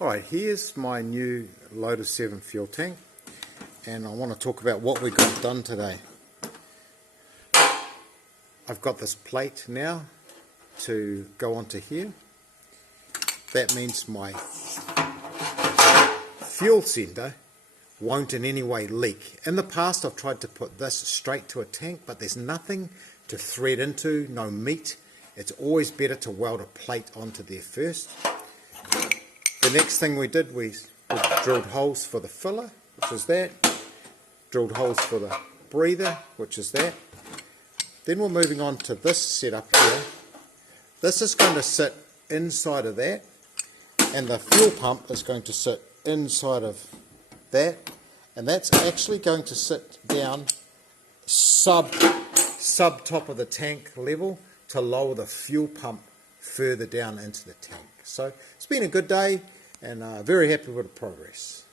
Alright, here's my new Lotus 7 fuel tank, and I want to talk about what we got done today. I've got this plate now to go onto here. That means my fuel sender won't in any way leak. In the past I've tried to put this straight to a tank, but there's nothing to thread into, no meat. It's always better to weld a plate onto there first. The next thing we did, we drilled holes for the filler, which is that. Drilled holes for the breather, which is that. Then we're moving on to this setup here. This is going to sit inside of that, and the fuel pump is going to sit inside of that, and that's actually going to sit down sub top of the tank level to lower the fuel pump further down into the tank. So it's been a good day, and very happy with the progress.